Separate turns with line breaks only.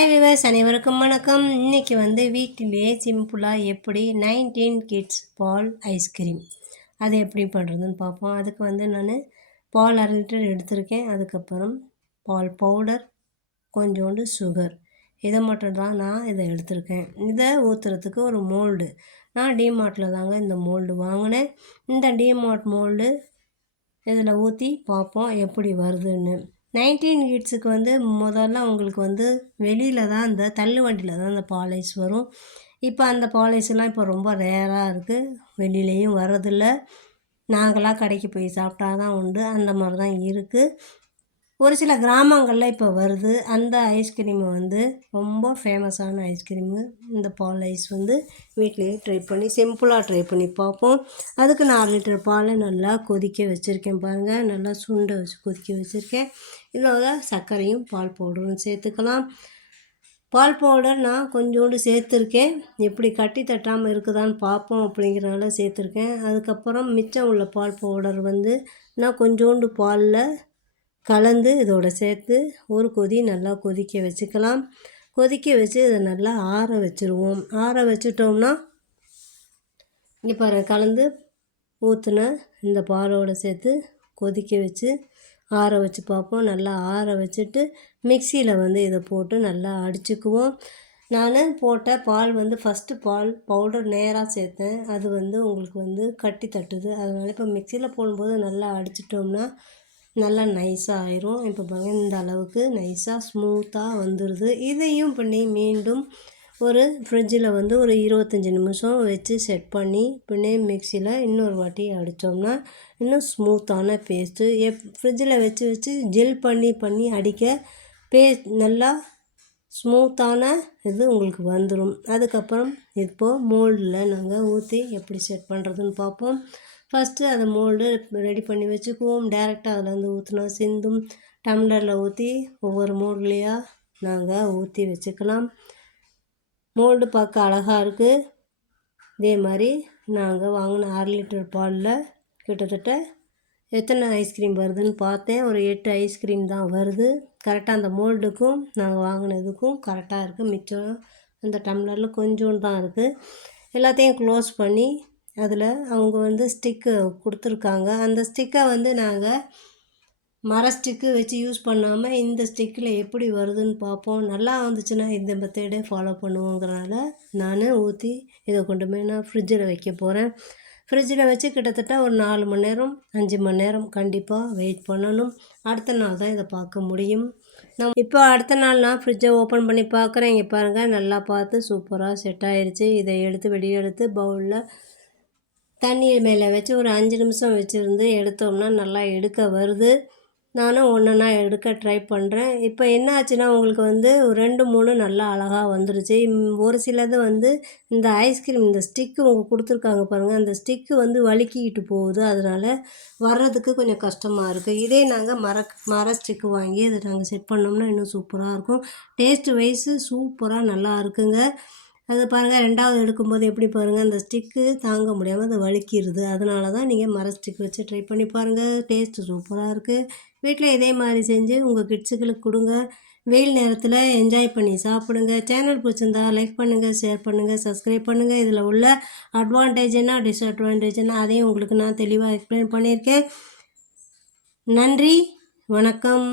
Hi viewers அனைவருக்கும் வணக்கம். இன்றைக்கி வந்து வீட்டிலே சிம்பிளாக எப்படி நைன்டீன் கிட்ஸ் பால் ஐஸ்கிரீம் அது எப்படி பண்ணுறதுன்னு பார்ப்போம். அதுக்கு வந்து நான் பால் அரை லிட்டர் எடுத்திருக்கேன். அதுக்கப்புறம் பால் பவுடர் கொஞ்சோண்டு சுகர் இதை மட்டும் தான் நான் இதை எடுத்திருக்கேன். இதை ஊற்றுறதுக்கு ஒரு மோல்டு நான் டிமார்ட்டில் தாங்க இந்த மோல்டு வாங்கினேன். இந்த டிமார்ட் மோல்டு இதில் ஊற்றி பார்ப்போம் எப்படி வருதுன்னு. நைன்டீன் கிட்ஸுக்கு வந்து முதல்ல உங்களுக்கு வந்து வெளியில் தான் இந்த தள்ளு வண்டியில் தான் அந்த பாலைஸ் வரும். இப்போ அந்த பாலைஸ்லாம் இப்போ ரொம்ப ரேராக இருக்குது வெளியிலையும் வர்றதில்ல. நாங்களாம் கடைக்கு போய் சாப்பிட்டா தான் உண்டு. அந்த மாதிரி தான் இருக்குது ஒரு சில கிராமங்களில் இப்போ வருது. அந்த ஐஸ்கிரீம் வந்து ரொம்ப ஃபேமஸான ஐஸ்கிரீமு இந்த பால் ஐஸ் வந்து வீட்லேயே ட்ரை பண்ணி சிம்பிளாக ட்ரை பண்ணி பார்ப்போம். அதுக்கு நாலு லிட்டர் பாலை நல்லா கொதிக்க வச்சுருக்கேன் பாருங்கள் நல்லா சுண்டை வச்சு கொதிக்க வச்சுருக்கேன். இன்னொரு சர்க்கரையும் பால் பவுடரும் சேர்த்துக்கலாம். பால் பவுடர் நான் கொஞ்சோண்டு சேர்த்துருக்கேன். எப்படி கட்டி தட்டாமல் இருக்குதான்னு பார்ப்போம் அப்படிங்கிறனால சேர்த்துருக்கேன். அதுக்கப்புறம் மிச்சம் உள்ள பால் பவுடர் வந்து நான் கொஞ்சோண்டு பாலில் கலந்து இதோட சேர்த்து ஒரு கொதி நல்லா கொதிக்க வச்சுக்கலாம். கொதிக்க வச்சு இதை நல்லா ஆற வச்சுருவோம். ஆற வச்சுட்டோம்னா இங்கே பாருங்கள் கலந்து ஊற்றுன இந்த பாலோடு சேர்த்து கொதிக்க வச்சு ஆற வச்சு பார்ப்போம். நல்லா ஆற வச்சுட்டு மிக்சியில் வந்து இதை போட்டு நல்லா அடிச்சுக்குவோம். நான் போட்ட பால் வந்து ஃபஸ்ட்டு பால் பவுடர் நேராக சேர்த்தேன். அது வந்து உங்களுக்கு வந்து கட்டி தட்டுது. அதனால் இப்போ மிக்சியில் போடும்போது நல்லா அடிச்சிட்டோம்னா நல்லா நைஸாக ஆயிரும். இப்போ பாருங்கள் இந்த அளவுக்கு நைஸாக ஸ்மூத்தாக வந்துடுது இதையும் பண்ணி மீண்டும் ஒரு ஃப்ரிட்ஜில் வந்து ஒரு இருபத்தஞ்சி நிமிஷம் வச்சு செட் பண்ணி பின்னே மிக்சியில் இன்னொரு வாட்டி அடித்தோம்னா இன்னும் ஸ்மூத்தான பேஸ்ட்டு எப் ஃப்ரிட்ஜில் வச்சு வச்சு ஜெல் பண்ணி பண்ணி அடிக்க பே நல்லா ஸ்மூத்தான இது உங்களுக்கு வந்துடும் அதுக்கப்புறம் இப்போது மோல்டில் நாங்கள் ஊற்றி எப்படி செட் பண்ணுறதுன்னு பார்ப்போம். ஃபஸ்ட்டு அதை மோல்டு ரெடி பண்ணி வச்சுக்குவோம். டேரெக்டாக அதில் வந்து ஊற்றினா சிந்தும். டம்ளரில் ஊற்றி ஒவ்வொரு மோல்ட்லேயாக நாங்கள் ஊற்றி வச்சுக்கலாம். மோல்டு பார்க்க அழகாக இருக்குது இதே மாதிரி நாங்கள் வாங்கின அரை லிட்டர் பாலில் கிட்டத்தட்ட எத்தனை ஐஸ்கிரீம் வருதுன்னு பார்த்தேன். ஒரு எட்டு ஐஸ்கிரீம் தான் வருது. கரெக்டாக அந்த மோல்டுக்கும் நாங்கள் வாங்கினதுக்கும் கரெக்டாக இருக்குது மிச்சம் அந்த டம்ளரில் கொஞ்சோண்டு தான் இருக்குது எல்லாத்தையும் க்ளோஸ் பண்ணி அதில் அவங்க வந்து ஸ்டிக்கு கொடுத்துருக்காங்க. அந்த ஸ்டிக்கை வந்து நாங்கள் மர ஸ்டிக்கு வச்சு யூஸ் பண்ணாமல் இந்த ஸ்டிக்கில் எப்படி வருதுன்னு பார்ப்போம் நல்லா வந்துச்சுன்னா இந்த மெத்தேடே ஃபாலோ பண்ணுவோங்கிறனால நான் ஊற்றி இதை கொண்டு போய் நான் ஃப்ரிட்ஜில் வைக்க போகிறேன் ஃப்ரிட்ஜில் வச்சு கிட்டத்தட்ட ஒரு நாலு மணி நேரம் அஞ்சு மணி நேரம் கண்டிப்பாக வெயிட் பண்ணணும். அடுத்த நாள் தான் இதை பார்க்க முடியும். நான் இப்போ அடுத்த நாள் நான் ஃப்ரிட்ஜை ஓப்பன் பண்ணி பார்க்குறேன் இங்கே பாருங்கள் நல்லா பார்த்து சூப்பராக செட் ஆகிடுச்சு இதை எடுத்து வெளியே எடுத்து பவுலில் தண்ணியை மேலே வச்சு ஒரு அஞ்சு நிமிஷம் வச்சுருந்து எடுத்தோம்னா நல்லா எடுக்க வருது. நானும் ஒன்றா எடுக்க ட்ரை பண்ணுறேன் இப்போ என்ன ஆச்சுன்னா உங்களுக்கு வந்து ரெண்டு மூணு நல்லா அழகாக வந்துருச்சு. ஒரு சிலது வந்து இந்த ஐஸ்கிரீம் இந்த ஸ்டிக்கு உங்களுக்கு கொடுத்துருக்காங்க பாருங்கள் அந்த ஸ்டிக்கு வந்து வலுக்கிக்கிட்டு போகுது. அதனால் வர்றதுக்கு கொஞ்சம் கஷ்டமாக இருக்குது இதே நாங்கள் மர மர ஸ்டிக்கு வாங்கி அதை நாங்கள் செட் பண்ணோம்னா இன்னும் சூப்பராக இருக்கும். டேஸ்ட் வைஸு சூப்பராக நல்லா இருக்குங்க. அது பாருங்கள் ரெண்டாவது எடுக்கும்போது எப்படி பாருங்கள் அந்த ஸ்டிக்கு தாங்க முடியாமல் அது வலிக்கிறது. அதனால தான் நீங்கள் மர ஸ்டிக் வச்சு ட்ரை பண்ணி பாருங்கள் டேஸ்ட்டு சூப்பராக இருக்குது வீட்டில் இதே மாதிரி செஞ்சு உங்கள் கிட்ஸுகளுக்கு கொடுங்க. வெயில் நேரத்தில் என்ஜாய் பண்ணி சாப்பிடுங்க. சேனல் பிடிச்சிருந்தா லைக் பண்ணுங்கள் ஷேர் பண்ணுங்கள் சப்ஸ்கிரைப் பண்ணுங்கள் இதில் உள்ள அட்வான்டேஜ் என்ன டிஸ்அட்வான்டேஜ் என்ன அதையும் உங்களுக்கு நான் தெளிவாக எக்ஸ்பிளைன் பண்ணியிருக்கேன். நன்றி வணக்கம்.